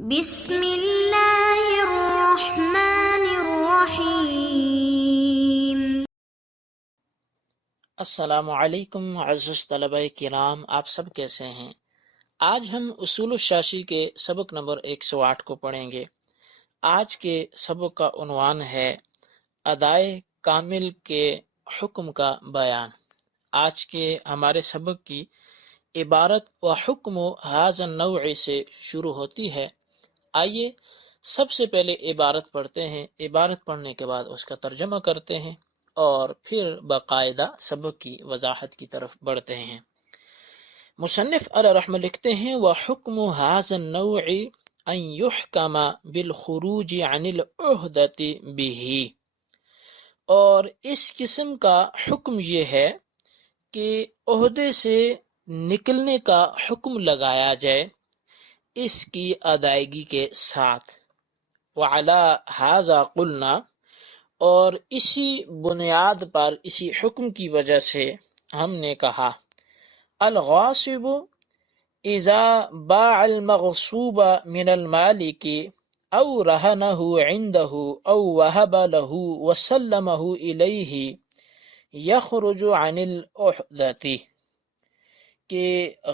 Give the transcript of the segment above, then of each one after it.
بسم اللہ الرحمن الرحیم۔ السلام علیکم معزز طلبہ کرام، آپ سب کیسے ہیں؟ آج ہم اصول الشاشی کے سبق نمبر 108 کو پڑھیں گے۔ آج کے سبق کا عنوان ہے ادائے کامل کے حکم کا بیان۔ آج کے ہمارے سبق کی عبارت و حکم ھذا النوع سے شروع ہوتی ہے۔ آئیے سب سے پہلے عبارت پڑھتے ہیں، عبارت پڑھنے کے بعد اس کا ترجمہ کرتے ہیں اور پھر باقاعدہ سبق کی وضاحت کی طرف بڑھتے ہیں۔ مصنف علیہ رحمہ لکھتے ہیں وَحُكْمُ هَذَا النَّوْعِ أَن يُحْكَمَ بِالْخُرُوجِ عَنِ الْعُهْدَةِ بِهِ، اور اس قسم کا حکم یہ ہے کہ عہدے سے نکلنے کا حکم لگایا جائے اس کی ادائیگی کے ساتھ۔ وَعَلَى هَذَا قُلْنَا، اور اسی بنیاد پر، اسی حکم کی وجہ سے ہم نے کہا الغاصب اذا باع المغصوب من المالک او رہنہ عنده او وهب له وسلمه الیہ یخرج عن العہدۃ، کہ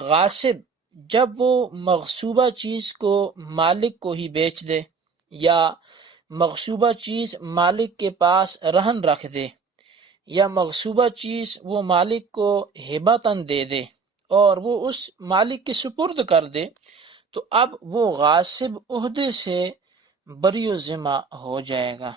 غاصب جب وہ مغصوبہ چیز کو مالک کو ہی بیچ دے یا مغصوبہ چیز مالک کے پاس رہن رکھ دے یا مغصوبہ چیز وہ مالک کو ہبتاً دے دے اور وہ اس مالک کے سپرد کر دے، تو اب وہ غاصب عہدے سے بری و ذمہ ہو جائے گا۔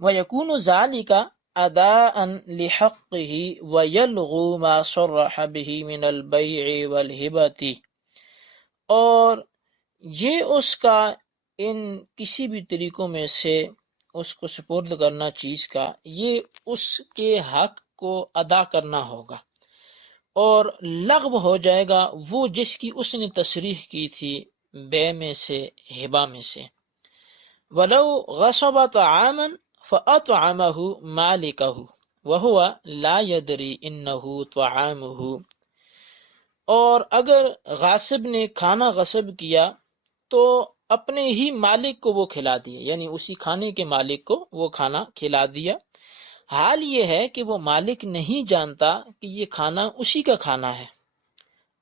وَيَكُونُ ذَلِكَ أَدَاءً لِحَقِّهِ وَيَلْغُو مَا صَرَّحَ بِهِ مِنَ الْبَيْعِ وَالْهِبَةِ، اور یہ اس کا ان کسی بھی طریقوں میں سے اس کو سپرد کرنا چیز کا، یہ اس کے حق کو ادا کرنا ہوگا اور لغو ہو جائے گا وہ جس کی اس نے تصریح کی تھی بے میں سے، ہبہ میں سے۔ وَلَوْ غَصَبَ طَعَامًا فَأَطْعَمَهُ مَالِكَهُ وَهُوَ لَا يَدْرِي إِنَّهُ طَعَامُهُ، اور اگر غاصب نے کھانا غصب کیا تو اپنے ہی مالک کو وہ کھلا دیا، یعنی اسی کھانے کے مالک کو وہ کھانا کھلا دیا، حال یہ ہے کہ وہ مالک نہیں جانتا کہ یہ کھانا اسی کا کھانا ہے۔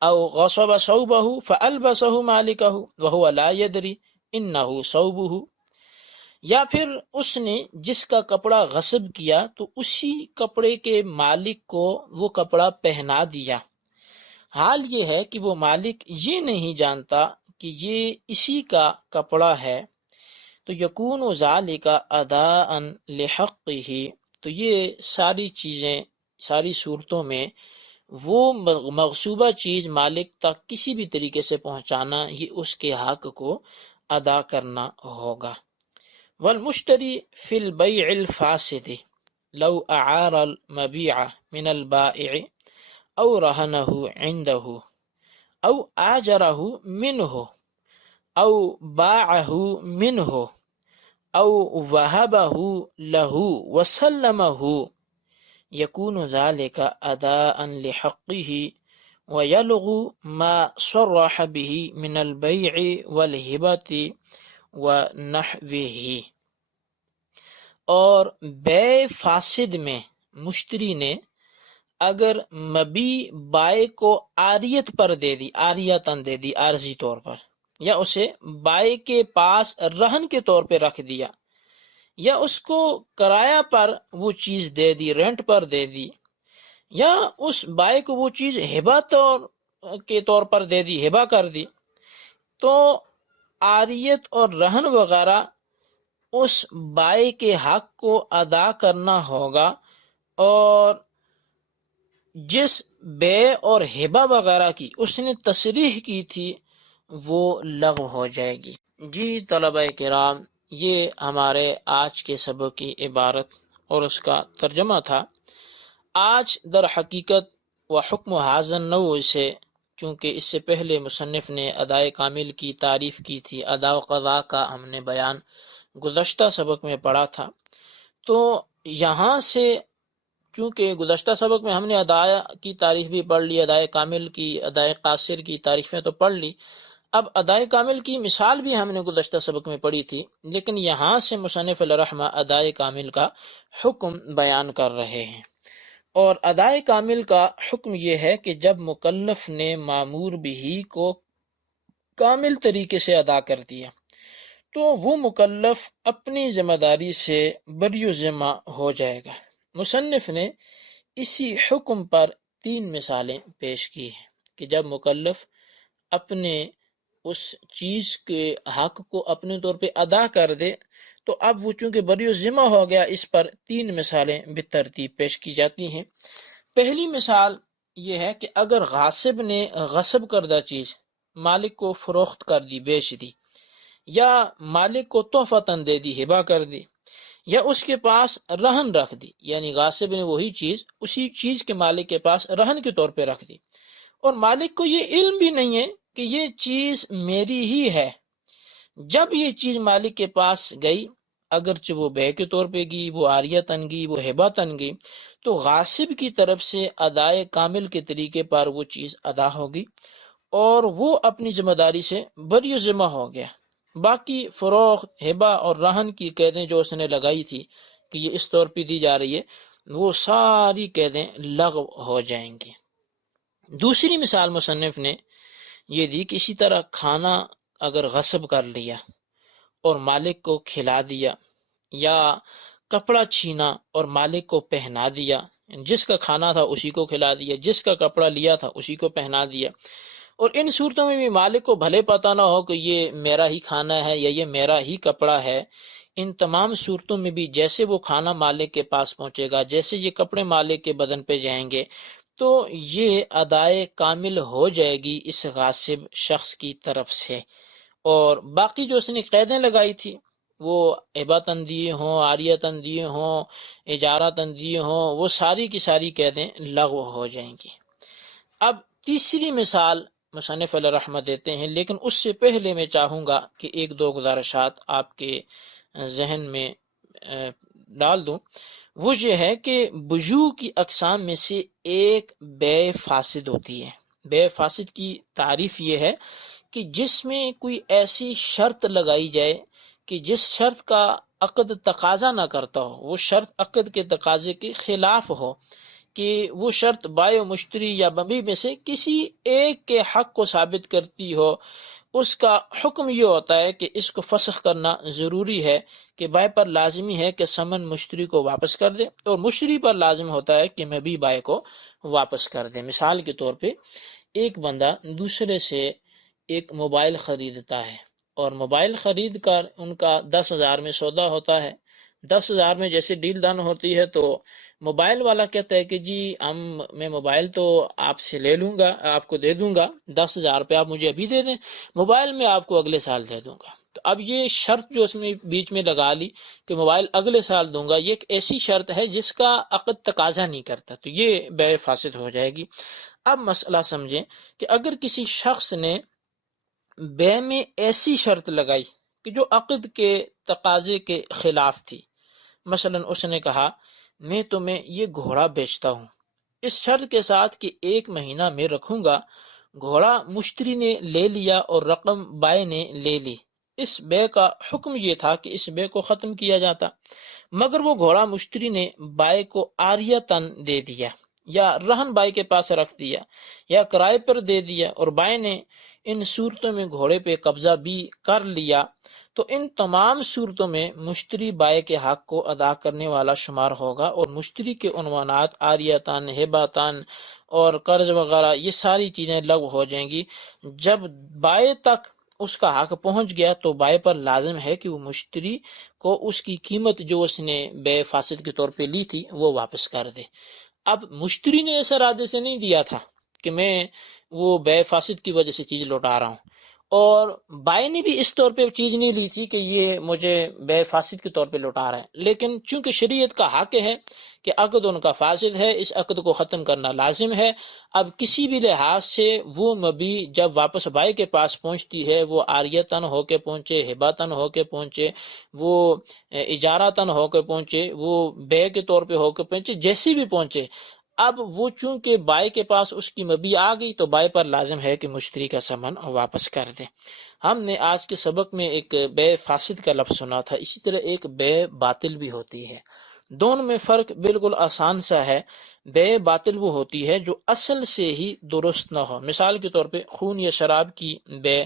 او غصب ثوبہ فألبسہ مالکہ وہو لا یدری انہ ثوبہ، یا پھر اس نے جس کا کپڑا غصب کیا تو اسی کپڑے کے مالک کو وہ کپڑا پہنا دیا، حال یہ ہے کہ وہ مالک یہ نہیں جانتا کہ یہ اسی کا کپڑا ہے۔ تو یکون ذالک اداء لحقہ، تو یہ ساری چیزیں، ساری صورتوں میں وہ مغصوبہ چیز مالک تک کسی بھی طریقے سے پہنچانا، یہ اس کے حق کو ادا کرنا ہوگا۔ والمشتری فی البیع الفاسد لو اعار المبیع من البائع او رہنہ عنده او آجرہ منہ او باعہ منہ او وہبہ لہ وسلمہ یکون ذلک اداء لحقہ ویلغو ما صرح به من البیع والہبۃ ونحوہ، اور بیع فاسد میں مشتری نے اگر مبی بائع کو عاریت پر دے دی، عاریتاً دے دی، عارضی طور پر، یا اسے بائع کے پاس رہن کے طور پہ رکھ دیا، یا اس کو کرایہ پر وہ چیز دے دی، رینٹ پر دے دی، یا اس بائع کو وہ چیز ہبہ کے طور پر دے دی، ہبہ کر دی، تو عاریت اور رہن وغیرہ اس بائع کے حق کو ادا کرنا ہوگا، اور جس بیع اور ہبہ وغیرہ کی اس نے تصریح کی تھی وہ لغو ہو جائے گی۔ جی طلبہ کرام، یہ ہمارے آج کے سبق کی عبارت اور اس کا ترجمہ تھا۔ آج در حقیقت و حکم ھذا النوع سے، چونکہ اس سے پہلے مصنف نے ادائے کامل کی تعریف کی تھی، ادا و قضا کا ہم نے بیان گزشتہ سبق میں پڑھا تھا، تو یہاں سے چونکہ گزشتہ سبق میں ہم نے ادائے کی تعریف بھی پڑھ لی، ادائے کامل کی، ادائے قاصر کی تعریفیں تو پڑھ لی، اب ادائے کامل کی مثال بھی ہم نے گزشتہ سبق میں پڑھی تھی، لیکن یہاں سے مصنف علیہ رحمہ ادائے کامل کا حکم بیان کر رہے ہیں۔ اور ادائے کامل کا حکم یہ ہے کہ جب مکلف نے مامور بھی کو کامل طریقے سے ادا کر دیا تو وہ مکلف اپنی ذمہ داری سے بری ذمہ ہو جائے گا۔ مصنف نے اسی حکم پر 3 مثالیں پیش کی ہیں کہ جب مکلف اپنے اس چیز کے حق کو اپنے طور پہ ادا کر دے تو اب وہ چونکہ بری ذمہ ہو گیا، اس پر 3 مثالیں بالترتیب پیش کی جاتی ہیں۔ پہلی مثال یہ ہے کہ اگر غاصب نے غصب کردہ چیز مالک کو فروخت کر دی، بیچ دی، یا مالک کو تحفتاً دے دی، ہبہ کر دی، یا اس کے پاس رہن رکھ دی، یعنی غاصب نے وہی چیز اسی چیز کے مالک کے پاس رہن کے طور پہ رکھ دی، اور مالک کو یہ علم بھی نہیں ہے کہ یہ چیز میری ہی ہے۔ جب یہ چیز مالک کے پاس گئی، اگرچہ وہ بے کے طور پہ گئی، وہ عاریتاً گئی، وہ ہباتاً گئی، تو غاصب کی طرف سے ادائے کامل کے طریقے پر وہ چیز ادا ہوگی اور وہ اپنی ذمہ داری سے بری ذمہ ہو گیا۔ باقی فروخت، ہبہ اور رہن کی قیدیں جو اس نے لگائی تھی کہ یہ اس طور پہ دی جا رہی ہے، وہ ساری قیدیں لغو ہو جائیں گی۔ دوسری مثال مصنف نے یہ دی کہ اسی طرح کھانا اگر غصب کر لیا اور مالک کو کھلا دیا، یا کپڑا چھینا اور مالک کو پہنا دیا، جس کا کھانا تھا اسی کو کھلا دیا، جس کا کپڑا لیا تھا اسی کو پہنا دیا، اور ان صورتوں میں بھی مالک کو بھلے پتہ نہ ہو کہ یہ میرا ہی کھانا ہے یا یہ میرا ہی کپڑا ہے، ان تمام صورتوں میں بھی جیسے وہ کھانا مالک کے پاس پہنچے گا، جیسے یہ کپڑے مالک کے بدن پہ جائیں گے، تو یہ ادائے کامل ہو جائے گی اس غاصب شخص کی طرف سے۔ اور باقی جو اس نے قیدیں لگائی تھی، وہ ہباتاً دیے ہوں، عاریتاً دیے ہوں، اجارتاً دیے ہوں، وہ ساری کی ساری قیدیں لغو ہو جائیں گی۔ اب تیسری مثال مصنف علیہ رحمہ دیتے ہیں، لیکن اس سے پہلے میں چاہوں گا کہ 1-2 گزارشات آپ کے ذہن میں ڈال دوں۔ وہ یہ ہے کہ بجوع کی اقسام میں سے ایک بے فاسد ہوتی ہے۔ بے فاسد کی تعریف یہ ہے کہ جس میں کوئی ایسی شرط لگائی جائے کہ جس شرط کا عقد تقاضا نہ کرتا ہو، وہ شرط عقد کے تقاضے کے خلاف ہو، کہ وہ شرط بائع و مشتری یا مبیع میں سے کسی ایک کے حق کو ثابت کرتی ہو۔ اس کا حکم یہ ہوتا ہے کہ اس کو فسخ کرنا ضروری ہے، کہ بائع پر لازمی ہے کہ ثمن مشتری کو واپس کر دے، اور مشتری پر لازم ہوتا ہے کہ مبیع بائع کو واپس کر دے۔ مثال کے طور پہ ایک بندہ دوسرے سے ایک موبائل خریدتا ہے، اور موبائل خرید کر ان کا 10,000 میں سودا ہوتا ہے۔ 10,000 میں جیسے ڈیل ڈن ہوتی ہے تو موبائل والا کہتا ہے کہ جی میں موبائل تو آپ سے لے لوں گا، آپ کو دے دوں گا، 10,000 روپے آپ مجھے ابھی دے دیں، موبائل میں آپ کو اگلے سال دے دوں گا۔ تو اب یہ شرط جو اس نے بیچ میں لگا لی کہ موبائل اگلے سال دوں گا، یہ ایک ایسی شرط ہے جس کا عقد تقاضا نہیں کرتا، تو یہ بے فاسد ہو جائے گی۔ اب مسئلہ سمجھیں کہ اگر کسی شخص نے بے میں ایسی شرط لگائی کہ جو عقد کے تقاضے کے خلاف تھی، مثلا اس نے کہا میں تمہیں یہ گھوڑا بیچتا ہوں اس شرط کے ساتھ کہ 1 مہینہ میں رکھوں گا۔ گھوڑا مشتری نے لے لیا اور رقم بائع نے لے لی۔ اس بے کا حکم یہ تھا کہ اس بے کو ختم کیا جاتا، مگر وہ گھوڑا مشتری نے بائع کو عاریتاً دے دیا، یا رہن بائع کے پاس رکھ دیا، یا کرائے پر دے دیا، اور بائع نے ان صورتوں میں گھوڑے پہ قبضہ بھی کر لیا، تو ان تمام صورتوں میں مشتری بائع کے حق کو ادا کرنے والا شمار ہوگا، اور مشتری کے عنوانات عاریتاً، ہباتاً اور قرض وغیرہ یہ ساری چیزیں لغو ہو جائیں گی۔ جب بائع تک اس کا حق پہنچ گیا تو بائع پر لازم ہے کہ وہ مشتری کو اس کی قیمت جو اس نے بے فاسد کے طور پہ لی تھی وہ واپس کر دے۔ اب مشتری نے ایسے ارادے سے نہیں دیا تھا کہ میں وہ بے فاسد کی وجہ سے چیز لوٹا رہا ہوں، اور بائع نے بھی اس طور پہ چیز نہیں لی تھی کہ یہ مجھے بے فاسد کے طور پہ لوٹا رہا ہے، لیکن چونکہ شریعت کا حق ہے کہ عقد ان کا فاسد ہے، اس عقد کو ختم کرنا لازم ہے۔ اب کسی بھی لحاظ سے وہ مبیع جب واپس بائع کے پاس پہنچتی ہے، وہ عاریتاً ہو کے پہنچے، ہباتاً ہو کے پہنچے، وہ اجارتاً ہو کے پہنچے، وہ بے کے طور پہ ہو کے پہنچے، جیسی بھی پہنچے، اب وہ چونکہ بائع کے پاس اس کی مبیع آ گئی تو بائع پر لازم ہے کہ مشتری کا ثمن واپس کر دے۔ ہم نے آج کے سبق میں ایک بے فاسد کا لفظ سنا تھا، اسی طرح ایک بے باطل بھی ہوتی ہے۔ دونوں میں فرق بالکل آسان سا ہے۔ بے باطل وہ ہوتی ہے جو اصل سے ہی درست نہ ہو، مثال کے طور پہ خون یا شراب کی بے،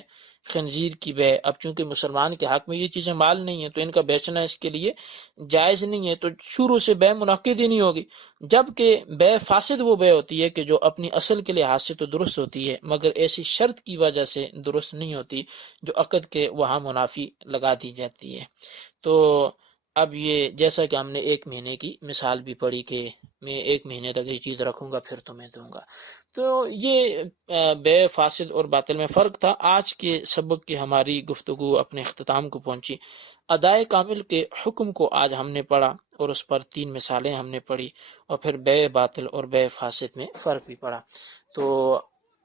خنزیر کی بے۔ اب چونکہ مسلمان کے حق میں یہ چیزیں مال نہیں ہیں تو ان کا بیچنا اس کے لیے جائز نہیں ہے، تو شروع سے بے منعقد ہی نہیں ہوگی۔ جبکہ بے فاسد وہ بے ہوتی ہے کہ جو اپنی اصل کے لحاظ سے تو درست ہوتی ہے مگر ایسی شرط کی وجہ سے درست نہیں ہوتی جو عقد کے وہاں منافی لگا دی جاتی ہے۔ تو اب یہ جیسا کہ ہم نے 1 مہینے کی مثال بھی پڑھی کہ میں 1 مہینے تک یہ چیز رکھوں گا پھر تمہیں دوں گا، تو یہ بے فاسد اور باطل میں فرق تھا۔ آج کے سبق کی ہماری گفتگو اپنے اختتام کو پہنچی۔ ادائے کامل کے حکم کو آج ہم نے پڑھا اور اس پر 3 مثالیں ہم نے پڑھی، اور پھر بے باطل اور بے فاسد میں فرق بھی پڑھا۔ تو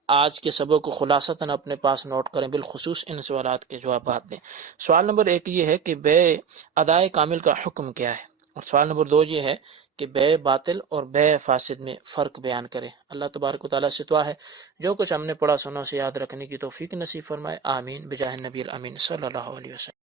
آج کے سبق کو خلاصتاً اپنے پاس نوٹ کریں، بالخصوص ان سوالات کے جوابات دیں۔ سوال نمبر 1 یہ ہے کہ بے ادائے کامل کا حکم کیا ہے، اور سوال نمبر 2 یہ ہے کہ بے باطل اور بے فاسد میں فرق بیان کرے۔ اللہ تبارک و تعالیٰ سے دعا ہے جو کچھ ہم نے پڑھا سنا اسے یاد رکھنے کی توفیق نصیب فرمائے، آمین بجاہ النبی الامین صلی اللہ علیہ وسلم۔